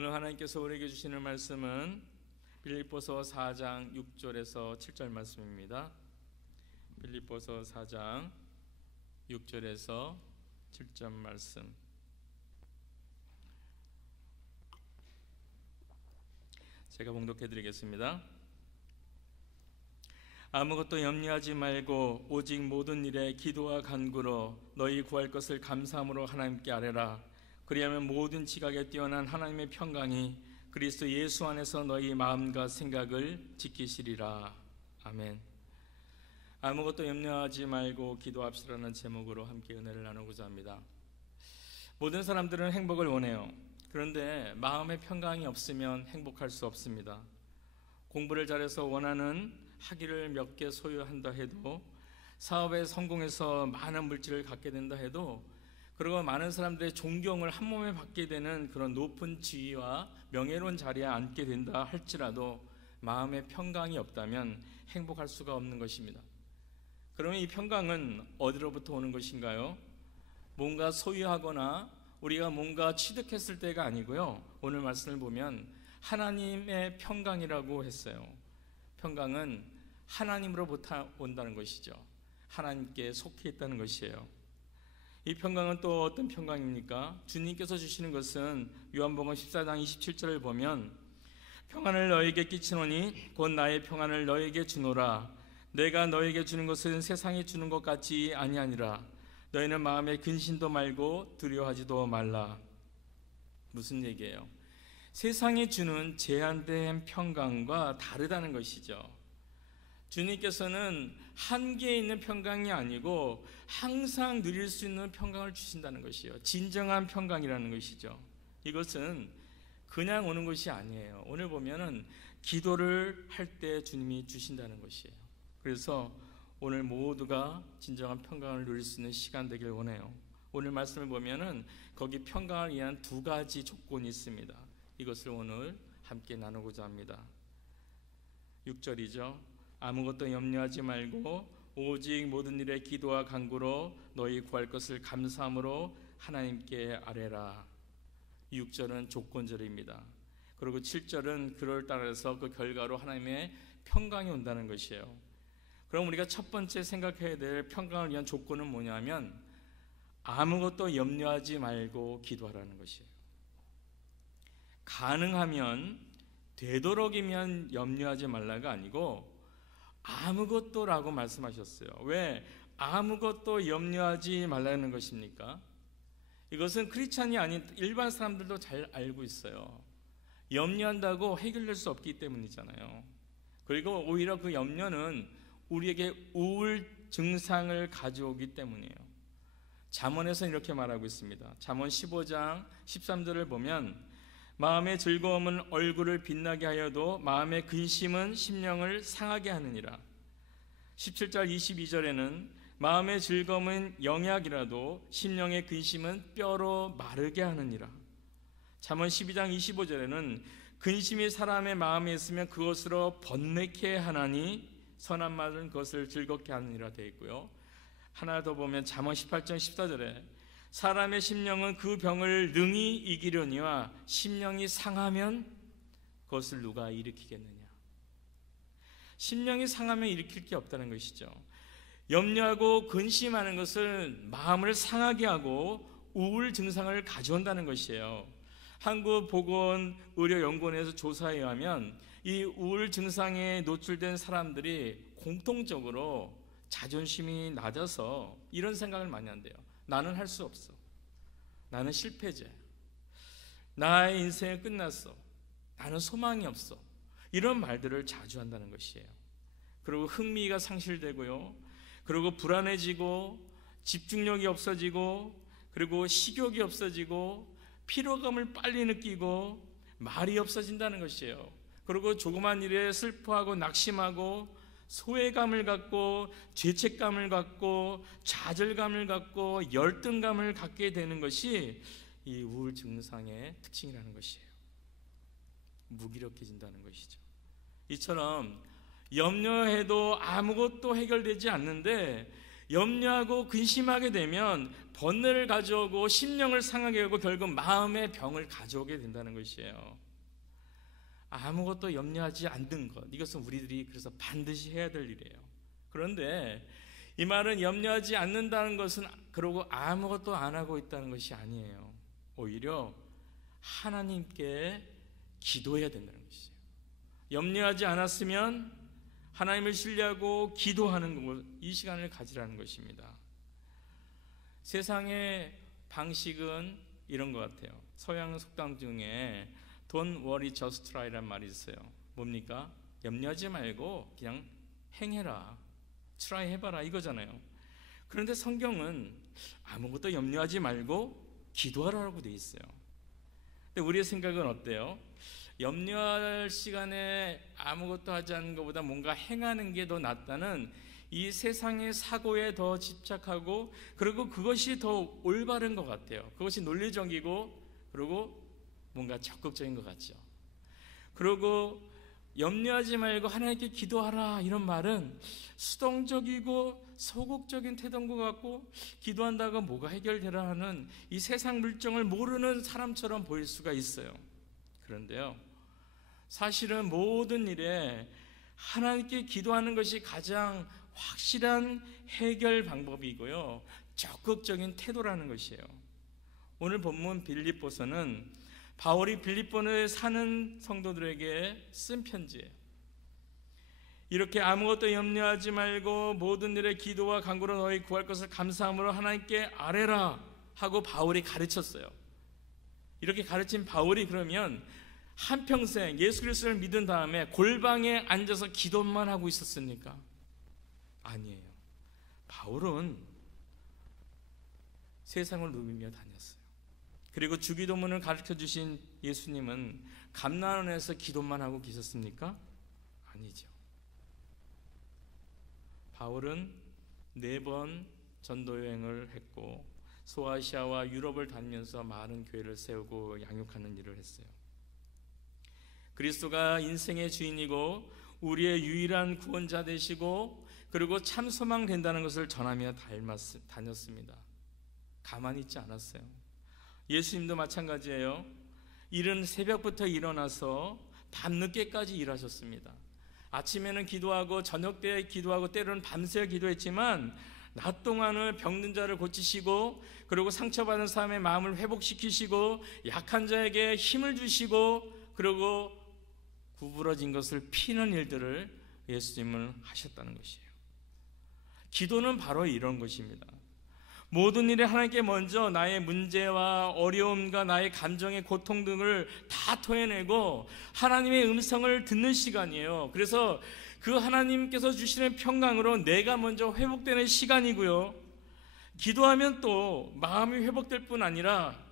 오늘 하나님께서 우리에게 주시는 말씀은 빌립보서 4장 6절에서 7절 말씀입니다. 빌립보서 4장 6절에서 7절 말씀. 제가 봉독해 드리겠습니다. 아무것도 염려하지 말고 오직 모든 일에 기도와 간구로 너희 구할 것을 감사함으로 하나님께 아뢰라. 그리하면 모든 지각에 뛰어난 하나님의 평강이 그리스도 예수 안에서 너희 마음과 생각을 지키시리라. 아멘. 아무것도 염려하지 말고 기도합시라는 제목으로 함께 은혜를 나누고자 합니다. 모든 사람들은 행복을 원해요. 그런데 마음의 평강이 없으면 행복할 수 없습니다. 공부를 잘해서 원하는 학위를 몇 개 소유한다 해도, 사업에 성공해서 많은 물질을 갖게 된다 해도, 그리고 많은 사람들의 존경을 한 몸에 받게 되는 그런 높은 지위와 명예로운 자리에 앉게 된다 할지라도 마음의 평강이 없다면 행복할 수가 없는 것입니다. 그러면 이 평강은 어디로부터 오는 것인가요? 뭔가 소유하거나 우리가 뭔가 취득했을 때가 아니고요, 오늘 말씀을 보면 하나님의 평강이라고 했어요. 평강은 하나님으로부터 온다는 것이죠. 하나님께 속해 있다는 것이에요. 이 평강은 또 어떤 평강입니까? 주님께서 주시는 것은 요한복음 14장 27절을 보면 평안을 너에게 끼치노니 곧 나의 평안을 너에게 주노라. 내가 너에게 주는 것은 세상이 주는 것 같지 아니하니라. 너희는 마음에 근심도 말고 두려워하지도 말라. 무슨 얘기예요? 세상이 주는 제한된 평강과 다르다는 것이죠. 주님께서는 한계에 있는 평강이 아니고 항상 누릴 수 있는 평강을 주신다는 것이에요. 진정한 평강이라는 것이죠. 이것은 그냥 오는 것이 아니에요. 오늘 보면은 기도를 할 때 주님이 주신다는 것이에요. 그래서 오늘 모두가 진정한 평강을 누릴 수 있는 시간 되길 원해요. 오늘 말씀을 보면은 거기 평강을 위한 두 가지 조건이 있습니다. 이것을 오늘 함께 나누고자 합니다. 6절이죠. 아무것도 염려하지 말고 오직 모든 일에 기도와 간구로 너희 구할 것을 감사함으로 하나님께 아뢰라. 6절은 조건절입니다. 그리고 7절은 그를 따라서 그 결과로 하나님의 평강이 온다는 것이에요. 그럼 우리가 첫 번째 생각해야 될 평강을 위한 조건은 뭐냐면 아무것도 염려하지 말고 기도하라는 것이에요. 가능하면 되도록이면 염려하지 말라가 아니고 아무것도라고 말씀하셨어요. 왜 아무것도 염려하지 말라는 것입니까? 이것은 크리스찬이 아닌 일반 사람들도 잘 알고 있어요. 염려한다고 해결될 수 없기 때문이잖아요. 그리고 오히려 그 염려는 우리에게 우울 증상을 가져오기 때문이에요. 잠언에서 이렇게 말하고 있습니다. 잠언 15장 13절을 보면 마음의 즐거움은 얼굴을 빛나게 하여도 마음의 근심은 심령을 상하게 하느니라. 17절 22절에는 마음의 즐거움은 영약이라도 심령의 근심은 뼈로 마르게 하느니라. 잠언 12장 25절에는 근심이 사람의 마음에 있으면 그것으로 번뇌케 하나니 선한 말은 그것을 즐겁게 하느니라 되어 있고요. 하나 더 보면 잠언 18장 14절에 사람의 심령은 그 병을 능히 이기려니와 심령이 상하면 그것을 누가 일으키겠느냐. 심령이 상하면 일으킬 게 없다는 것이죠. 염려하고 근심하는 것은 마음을 상하게 하고 우울 증상을 가져온다는 것이에요. 한국보건의료연구원에서 조사에 의하면 이 우울 증상에 노출된 사람들이 공통적으로 자존심이 낮아서 이런 생각을 많이 한대요. 나는 할 수 없어. 나는 실패자. 나의 인생이 끝났어. 나는 소망이 없어. 이런 말들을 자주 한다는 것이에요. 그리고 흥미가 상실되고요. 그리고 불안해지고 집중력이 없어지고 그리고 식욕이 없어지고 피로감을 빨리 느끼고 말이 없어진다는 것이에요. 그리고 조그만 일에 슬퍼하고 낙심하고 소외감을 갖고 죄책감을 갖고 좌절감을 갖고 열등감을 갖게 되는 것이 이 우울 증상의 특징이라는 것이에요. 무기력해진다는 것이죠. 이처럼 염려해도 아무것도 해결되지 않는데 염려하고 근심하게 되면 번뇌를 가져오고 심령을 상하게 하고 결국 마음의 병을 가져오게 된다는 것이에요. 아무것도 염려하지 않는 것, 이것은 우리들이 그래서 반드시 해야 될 일이에요. 그런데 이 말은 염려하지 않는다는 것은 그러고 아무것도 안 하고 있다는 것이 아니에요. 오히려 하나님께 기도해야 된다는 것이에요. 염려하지 않았으면 하나님을 신뢰하고 기도하는 것, 이 시간을 가지라는 것입니다. 세상의 방식은 이런 것 같아요. 서양 속담 중에 Don't worry, just try라는 말이 있어요. 뭡니까? 염려하지 말고 그냥 행해라, try 해봐라, 이거잖아요. 그런데 성경은 아무것도 염려하지 말고 기도하라고 돼 있어요. 근데 우리의 생각은 어때요? 염려할 시간에 아무것도 하지 않는 것보다 뭔가 행하는 게 더 낫다는 이 세상의 사고에 더 집착하고, 그리고 그것이 더 올바른 것 같아요. 그것이 논리적이고 그리고 뭔가 적극적인 것 같죠. 그리고 염려하지 말고 하나님께 기도하라, 이런 말은 수동적이고 소극적인 태도인 것 같고, 기도한다고 뭐가 해결되라 하는 이 세상 물정을 모르는 사람처럼 보일 수가 있어요. 그런데요, 사실은 모든 일에 하나님께 기도하는 것이 가장 확실한 해결 방법이고요, 적극적인 태도라는 것이에요. 오늘 본문 빌립보서는 바울이 빌립보에 사는 성도들에게 쓴 편지예요. 이렇게 아무것도 염려하지 말고 모든 일에 기도와 간구로 너희 구할 것을 감사함으로 하나님께 아뢰라 하고 바울이 가르쳤어요. 이렇게 가르친 바울이 그러면 한평생 예수 그리스도를 믿은 다음에 골방에 앉아서 기도만 하고 있었습니까? 아니에요. 바울은 세상을 누비며 다녔어요. 그리고 주기도문을 가르쳐 주신 예수님은 감난원에서 기도만 하고 계셨습니까? 아니죠. 바울은 4번 전도여행을 했고 소아시아와 유럽을 다니면서 많은 교회를 세우고 양육하는 일을 했어요. 그리스도가 인생의 주인이고 우리의 유일한 구원자 되시고 그리고 참 소망 된다는 것을 전하며 다녔습니다. 가만히 있지 않았어요. 예수님도 마찬가지예요. 이른 새벽부터 일어나서 밤늦게까지 일하셨습니다. 아침에는 기도하고 저녁 때 기도하고 때로는 밤새 기도했지만 낮 동안은 병든 자를 고치시고 그리고 상처받은 사람의 마음을 회복시키시고 약한 자에게 힘을 주시고 그리고 구부러진 것을 피는 일들을 예수님은 하셨다는 것이에요. 기도는 바로 이런 것입니다. 모든 일에 하나님께 먼저 나의 문제와 어려움과 나의 감정의 고통 등을 다 토해내고 하나님의 음성을 듣는 시간이에요. 그래서 그 하나님께서 주시는 평강으로 내가 먼저 회복되는 시간이고요, 기도하면 또 마음이 회복될 뿐 아니라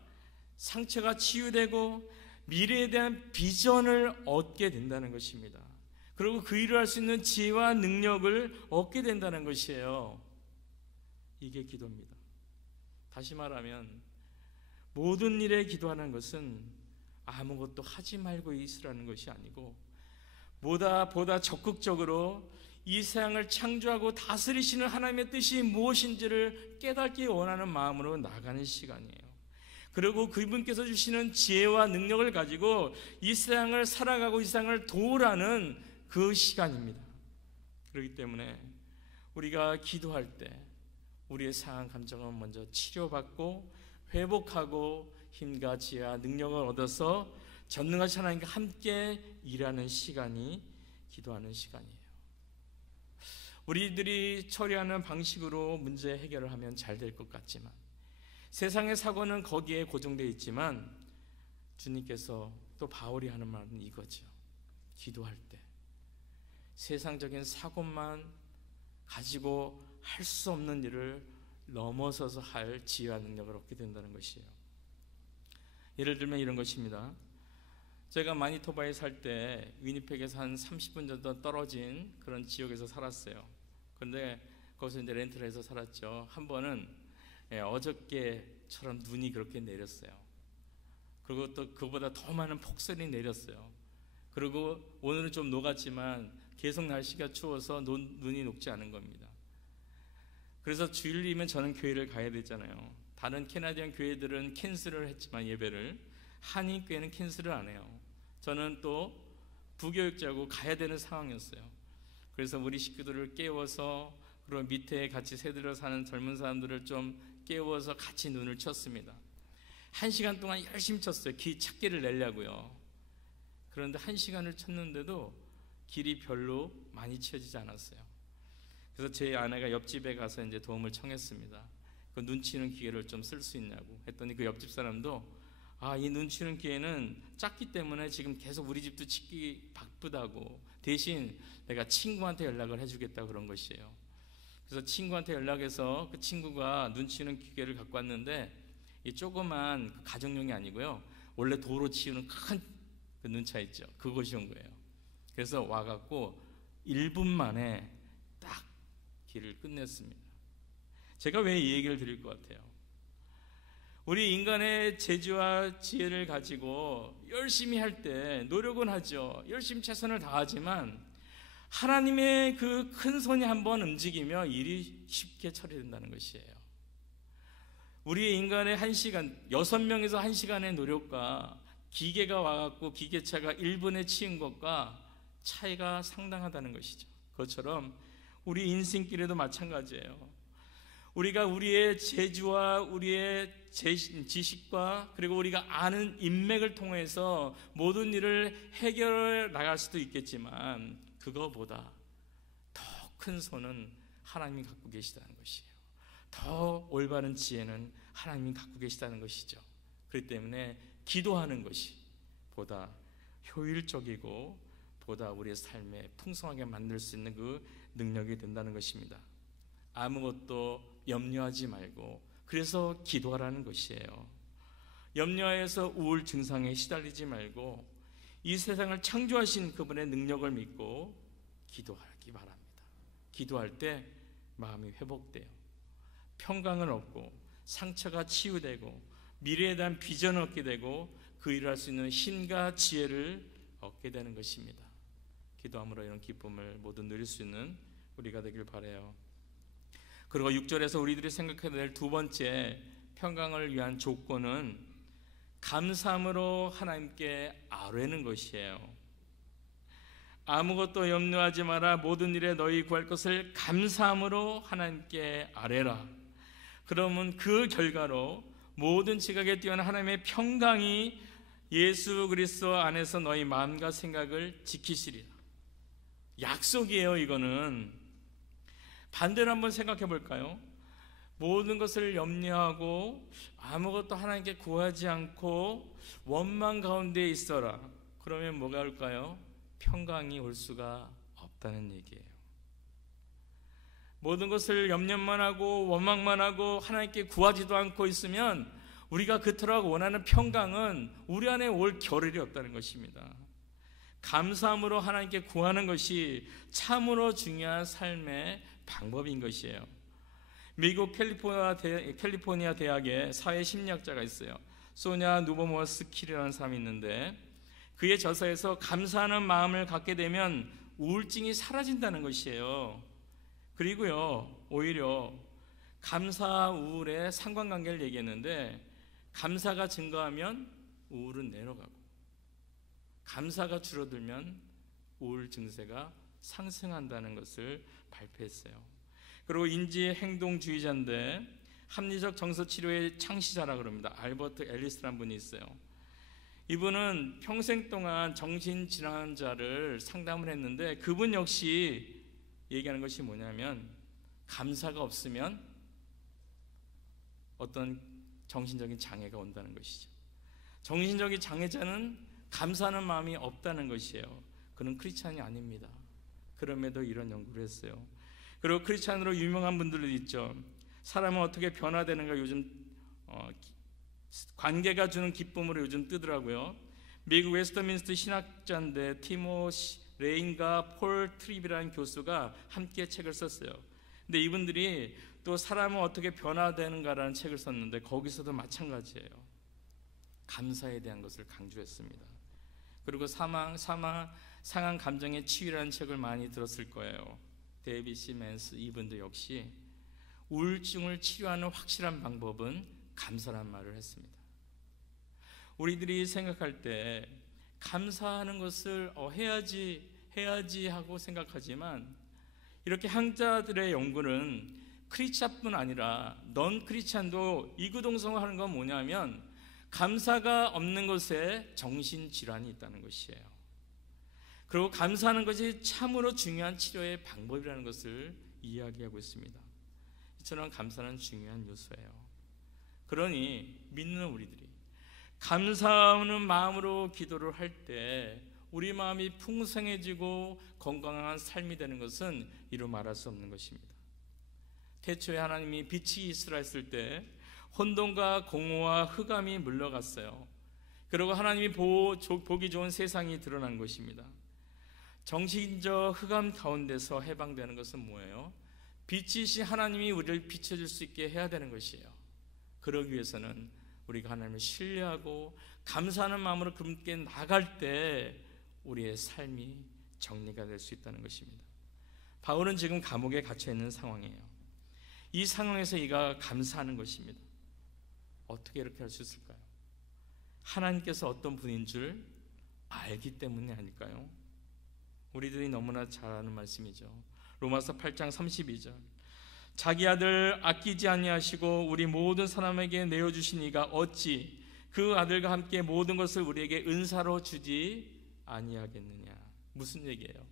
상처가 치유되고 미래에 대한 비전을 얻게 된다는 것입니다. 그리고 그 일을 할 수 있는 지혜와 능력을 얻게 된다는 것이에요. 이게 기도입니다. 다시 말하면 모든 일에 기도하는 것은 아무것도 하지 말고 있으라는 것이 아니고 보다 적극적으로 이 세상을 창조하고 다스리시는 하나님의 뜻이 무엇인지를 깨닫기 원하는 마음으로 나가는 시간이에요. 그리고 그분께서 주시는 지혜와 능력을 가지고 이 세상을 살아가고 이 세상을 도우라는 그 시간입니다. 그렇기 때문에 우리가 기도할 때 우리의 상한 감정은 먼저 치료받고 회복하고 힘과 지혜와 능력을 얻어서 전능하신 하나님과 함께 일하는 시간이 기도하는 시간이에요. 우리들이 처리하는 방식으로 문제 해결을 하면 잘 될 것 같지만 세상의 사고는 거기에 고정되어 있지만 주님께서 또 바울이 하는 말은 이거죠. 기도할 때 세상적인 사고만 가지고 할 수 없는 일을 넘어서서 할 지혜와 능력을 얻게 된다는 것이에요. 예를 들면 이런 것입니다. 제가 마니토바에 살 때 위니펙에서 한 30분 정도 떨어진 그런 지역에서 살았어요. 그런데 거기서 이제 렌트를 해서 살았죠. 한 번은 어저께처럼 눈이 그렇게 내렸어요. 그리고 또 그보다 더 많은 폭설이 내렸어요. 그리고 오늘은 좀 녹았지만 계속 날씨가 추워서 눈이 녹지 않은 겁니다. 그래서 주일이면 저는 교회를 가야 되잖아요. 다른 캐나디안 교회들은 캔슬을 했지만 예배를, 한인교회는 캔슬을 안 해요. 저는 또 부교육자고 가야 되는 상황이었어요. 그래서 우리 식구들을 깨워서, 그리고 밑에 같이 새들어 사는 젊은 사람들을 좀 깨워서 같이 눈을 쳤습니다. 1시간 동안 열심히 쳤어요. 길 찾기를 내려고요. 그런데 1시간을 쳤는데도 길이 별로 많이 치워지지 않았어요. 그래서 제 아내가 옆집에 가서 이제 도움을 청했습니다. 그 눈치는 기계를 좀 쓸 수 있냐고 했더니 그 옆집 사람도 이 눈치는 기계는 작기 때문에 지금 계속 우리 집도 짓기 바쁘다고, 대신 내가 친구한테 연락을 해주겠다 그런 것이에요. 그래서 친구한테 연락해서 그 친구가 눈치는 기계를 갖고 왔는데, 이 조그만 가정용이 아니고요, 원래 도로 치우는 큰 그 눈차 있죠, 그것이 온 거예요. 그래서 와갖고 1분 만에 딱 길을 끝냈습니다. 제가 왜 이 얘기를 드릴 것 같아요? 우리 인간의 재주와 지혜를 가지고 열심히 할 때 노력은 하죠. 열심히 최선을 다하지만 하나님의 그 큰 손이 한번 움직이며 일이 쉽게 처리된다는 것이에요. 우리 인간의 1시간, 6명에서 1시간의 노력과 기계가 와갖고 기계차가 1분에 치운 것과 차이가 상당하다는 것이죠. 그것처럼 우리 인생길에도 마찬가지예요. 우리가 우리의 재주와 우리의 지식과 그리고 우리가 아는 인맥을 통해서 모든 일을 해결해 나갈 수도 있겠지만, 그거보다 더 큰 손은 하나님이 갖고 계시다는 것이에요. 더 올바른 지혜는 하나님이 갖고 계시다는 것이죠. 그렇기 때문에 기도하는 것이 보다 효율적이고 보다 우리의 삶에 풍성하게 만들 수 있는 그 능력이 된다는 것입니다. 아무것도 염려하지 말고, 그래서 기도하라는 것이에요. 염려해서 우울 증상에 시달리지 말고 이 세상을 창조하신 그분의 능력을 믿고 기도하기 바랍니다. 기도할 때 마음이 회복돼요. 평강을 얻고 상처가 치유되고 미래에 대한 비전을 얻게 되고 그 일을 할 수 있는 힘과 지혜를 얻게 되는 것입니다. 기도함으로 이런 기쁨을 모두 누릴 수 있는 우리가 되길 바라요. 그리고 6절에서 우리들이 생각해야 될 두 번째 평강을 위한 조건은 감사함으로 하나님께 아뢰는 것이에요. 아무것도 염려하지 마라. 모든 일에 너희 구할 것을 감사함으로 하나님께 아뢰라. 그러면 그 결과로 모든 지각에 뛰어난 하나님의 평강이 예수 그리스도 안에서 너희 마음과 생각을 지키시리라. 약속이에요. 이거는 반대로 한번 생각해 볼까요? 모든 것을 염려하고 아무것도 하나님께 구하지 않고 원망 가운데 있어라. 그러면 뭐가 올까요? 평강이 올 수가 없다는 얘기예요. 모든 것을 염려만 하고 원망만 하고 하나님께 구하지도 않고 있으면 우리가 그토록 원하는 평강은 우리 안에 올 겨를이 없다는 것입니다. 감사함으로 하나님께 구하는 것이 참으로 중요한 삶의 방법인 것이에요. 미국 캘리포니아 대학의 사회 심리학자가 있어요. 소냐 누보모스킬이라는 사람이 있는데, 그의 저서에서 감사하는 마음을 갖게 되면 우울증이 사라진다는 것이에요. 그리고요, 오히려 감사 우울의 상관관계를 얘기했는데, 감사가 증가하면 우울은 내려가고 감사가 줄어들면 우울 증세가 상승한다는 것을 발표했어요. 그리고 인지행동주의자인데 합리적 정서치료의 창시자라 그럽니다. 알버트 앨리스라는 분이 있어요. 이분은 평생 동안 정신질환자를 상담을 했는데, 그분 역시 얘기하는 것이 뭐냐면 감사가 없으면 어떤 정신적인 장애가 온다는 것이죠. 정신적인 장애자는 감사하는 마음이 없다는 것이에요. 그는 크리스찬이 아닙니다. 그럼에도 이런 연구를 했어요. 그리고 크리스찬으로 유명한 분들도 있죠. 사람은 어떻게 변화되는가 요즘 관계가 주는 기쁨으로 요즘 뜨더라고요. 미국 웨스터민스터 신학자인데 티모시 레인과 폴 트립이라는 교수가 함께 책을 썼어요. 근데 이분들이 또 사람은 어떻게 변화되는가라는 책을 썼는데 거기서도 마찬가지예요. 감사에 대한 것을 강조했습니다. 그리고 상한 감정의 치유라는 책을 많이 들었을 거예요. 데이비드 시멘스, 이분도 역시 우울증을 치료하는 확실한 방법은 감사란 말을 했습니다. 우리들이 생각할 때 감사하는 것을 해야지 하고 생각하지만, 이렇게 학자들의 연구는 크리스찬뿐 아니라 넌 크리스찬도 이구동성하는 건 뭐냐면, 감사가 없는 것에 정신질환이 있다는 것이에요. 그리고 감사하는 것이 참으로 중요한 치료의 방법이라는 것을 이야기하고 있습니다. 이처럼 감사는 중요한 요소예요. 그러니 믿는 우리들이 감사하는 마음으로 기도를 할 때 우리 마음이 풍성해지고 건강한 삶이 되는 것은 이루 말할 수 없는 것입니다. 태초에 하나님이 빛이 있으라 했을 때 혼돈과 공허와 흑암이 물러갔어요. 그리고 하나님이 보기 좋은 세상이 드러난 것입니다. 정신적 흑암 가운데서 해방되는 것은 뭐예요? 빛이신 하나님이 우리를 비춰줄 수 있게 해야 되는 것이에요. 그러기 위해서는 우리가 하나님을 신뢰하고 감사하는 마음으로 그분께 나갈 때 우리의 삶이 정리가 될 수 있다는 것입니다. 바울은 지금 감옥에 갇혀 있는 상황이에요. 이 상황에서 이가 감사하는 것입니다. 어떻게 이렇게 할 수 있을까요? 하나님께서 어떤 분인 줄 알기 때문이 아닐까요? 우리들이 너무나 잘 아는 말씀이죠. 로마서 8장 32절, 자기 아들 아끼지 아니하시고 우리 모든 사람에게 내어주신 이가 어찌 그 아들과 함께 모든 것을 우리에게 은사로 주지 아니하겠느냐. 무슨 얘기예요?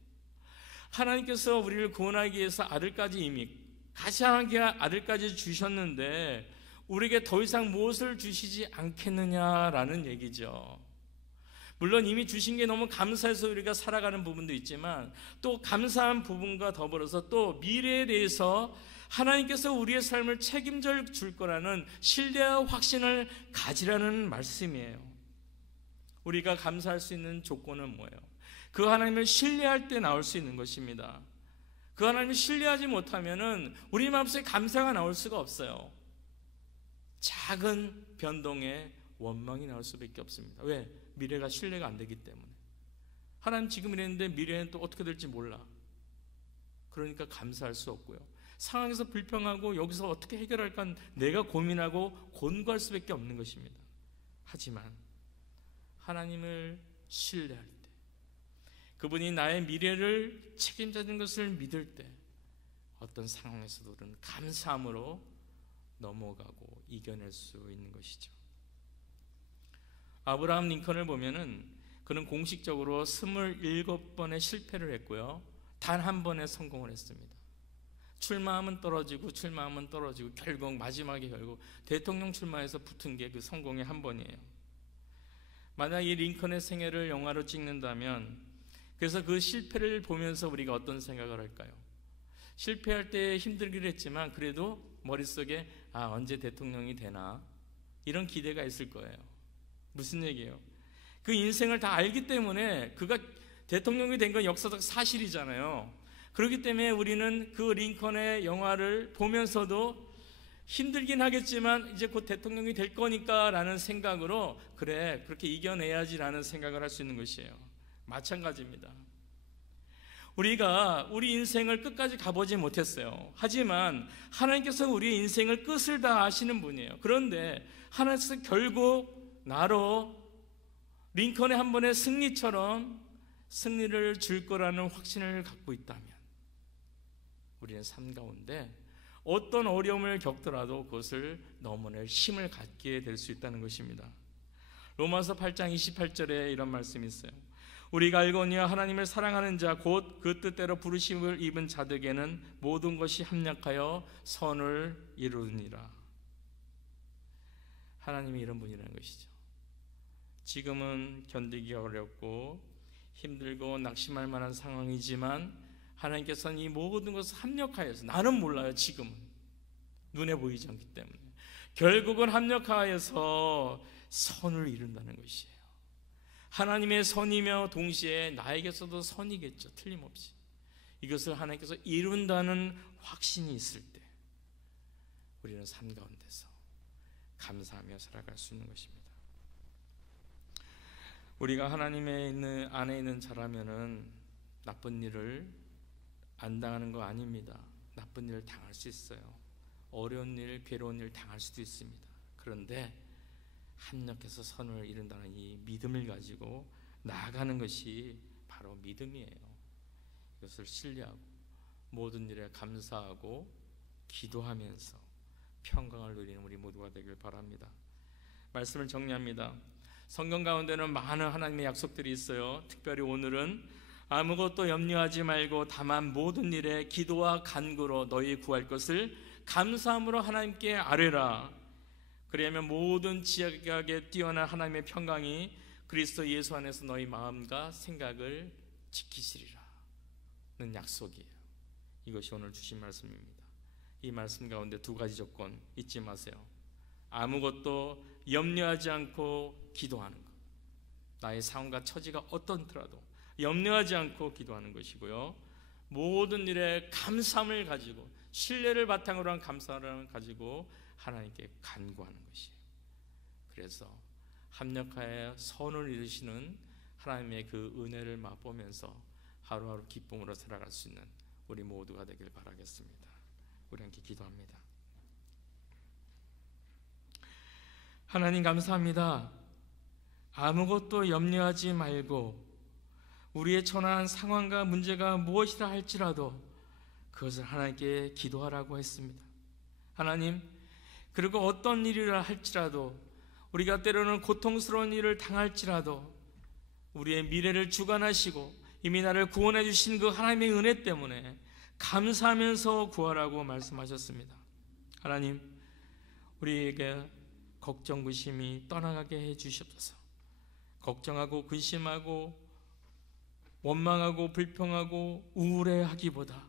하나님께서 우리를 구원하기 위해서 아들까지 이미 가장 귀한 아들까지 주셨는데 우리에게 더 이상 무엇을 주시지 않겠느냐라는 얘기죠. 물론 이미 주신 게 너무 감사해서 우리가 살아가는 부분도 있지만, 또 감사한 부분과 더불어서 또 미래에 대해서 하나님께서 우리의 삶을 책임져 줄 거라는 신뢰와 확신을 가지라는 말씀이에요. 우리가 감사할 수 있는 조건은 뭐예요? 그 하나님을 신뢰할 때 나올 수 있는 것입니다. 그 하나님을 신뢰하지 못하면은 우리 마음속에 감사가 나올 수가 없어요. 작은 변동에 원망이 나올 수밖에 없습니다. 왜? 미래가 신뢰가 안 되기 때문에. 하나님 지금 이랬는데 미래는 또 어떻게 될지 몰라. 그러니까 감사할 수 없고요. 상황에서 불평하고 여기서 어떻게 해결할까 내가 고민하고 곤고할 수밖에 없는 것입니다. 하지만 하나님을 신뢰할 때, 그분이 나의 미래를 책임져주는 것을 믿을 때 어떤 상황에서도 우리는 감사함으로 넘어가고 이겨낼 수 있는 것이죠. 아브라함 링컨을 보면은 그는 공식적으로 27번의 실패를 했고요, 단 한 번의 성공을 했습니다. 출마하면 떨어지고 결국 마지막에 결국 대통령 출마해서 붙은 게 그 성공의 한 번이에요. 만약 이 링컨의 생애를 영화로 찍는다면, 그래서 그 실패를 보면서 우리가 어떤 생각을 할까요? 실패할 때 힘들긴 했지만 그래도 머릿속에 언제 대통령이 되나 이런 기대가 있을 거예요. 무슨 얘기예요? 그 인생을 다 알기 때문에 그가 대통령이 된 건 역사적 사실이잖아요. 그렇기 때문에 우리는 그 링컨의 영화를 보면서도 힘들긴 하겠지만 이제 곧 대통령이 될 거니까 라는 생각으로 그래 그렇게 이겨내야지 라는 생각을 할 수 있는 것이에요. 마찬가지입니다. 우리가 우리 인생을 끝까지 가보지 못했어요. 하지만 하나님께서 우리의 인생을 끝을 다 아시는 분이에요. 그런데 하나님께서 결국 나로 링컨의 한 번의 승리처럼 승리를 줄 거라는 확신을 갖고 있다면 우리는 삶 가운데 어떤 어려움을 겪더라도 그것을 넘어낼 힘을 갖게 될 수 있다는 것입니다. 로마서 8장 28절에 이런 말씀이 있어요. 우리가 알거니와 하나님을 사랑하는 자 곧 그 뜻대로 부르심을 입은 자들에게는 모든 것이 합력하여 선을 이루느니라. 하나님이 이런 분이라는 것이죠. 지금은 견디기 어렵고 힘들고 낙심할 만한 상황이지만 하나님께서는 이 모든 것을 합력하여서, 나는 몰라요 지금은 눈에 보이지 않기 때문에, 결국은 합력하여서 선을 이룬다는 것이에요. 하나님의 선이며 동시에 나에게서도 선이겠죠. 틀림없이 이것을 하나님께서 이룬다는 확신이 있을 때 우리는 삶 가운데서 감사하며 살아갈 수 있는 것입니다. 우리가 하나님의 안에 있는 자라면은 나쁜 일을 안 당하는 거 아닙니다. 나쁜 일을 당할 수 있어요. 어려운 일, 괴로운 일 당할 수도 있습니다. 그런데 합력해서 선을 이룬다는 이 믿음을 가지고 나아가는 것이 바로 믿음이에요. 이것을 신뢰하고 모든 일에 감사하고 기도하면서 평강을 누리는 우리 모두가 되길 바랍니다. 말씀을 정리합니다. 성경 가운데는 많은 하나님의 약속들이 있어요. 특별히 오늘은 아무것도 염려하지 말고 다만 모든 일에 기도와 간구로 너희 구할 것을 감사함으로 하나님께 아뢰라. 그리하면 모든 지각에 뛰어난 하나님의 평강이 그리스도 예수 안에서 너희 마음과 생각을 지키시리라 는 약속이에요. 이것이 오늘 주신 말씀입니다. 이 말씀 가운데 두 가지 조건 잊지 마세요. 아무것도 염려하지 않고 기도하는 것, 나의 상황과 처지가 어떻더라도 염려하지 않고 기도하는 것이고요, 모든 일에 감사함을 가지고 신뢰를 바탕으로 한 감사를 가지고 하나님께 간구하는 것이에요. 그래서 합력하여 선을 이루시는 하나님의 그 은혜를 맛보면서 하루하루 기쁨으로 살아갈 수 있는 우리 모두가 되길 바라겠습니다. 우리 함께 기도합니다. 하나님 감사합니다. 아무것도 염려하지 말고 우리의 처한 상황과 문제가 무엇이라 할지라도 그것을 하나님께 기도하라고 했습니다. 하나님, 그리고 어떤 일이라 할지라도 우리가 때로는 고통스러운 일을 당할지라도 우리의 미래를 주관하시고 이미 나를 구원해 주신 그 하나님의 은혜 때문에 감사하면서 구하라고 말씀하셨습니다. 하나님, 우리에게 걱정, 근심이 떠나가게 해 주시옵소서. 걱정하고 근심하고 원망하고 불평하고 우울해하기보다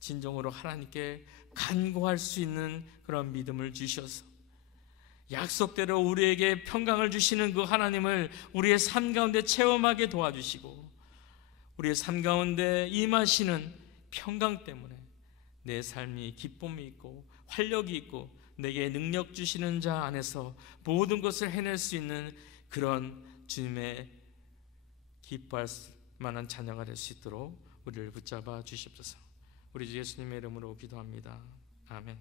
진정으로 하나님께 간구할 수 있는 그런 믿음을 주셔서 약속대로 우리에게 평강을 주시는 그 하나님을 우리의 삶 가운데 체험하게 도와주시고 우리의 삶 가운데 임하시는 평강 때문에 내 삶이 기쁨이 있고 활력이 있고 내게 능력 주시는 자 안에서 모든 것을 해낼 수 있는 그런 주님의 기뻐할 만한 자녀가 될 수 있도록 우리를 붙잡아 주시옵소서. 우리 주 예수님의 이름으로 기도합니다. 아멘.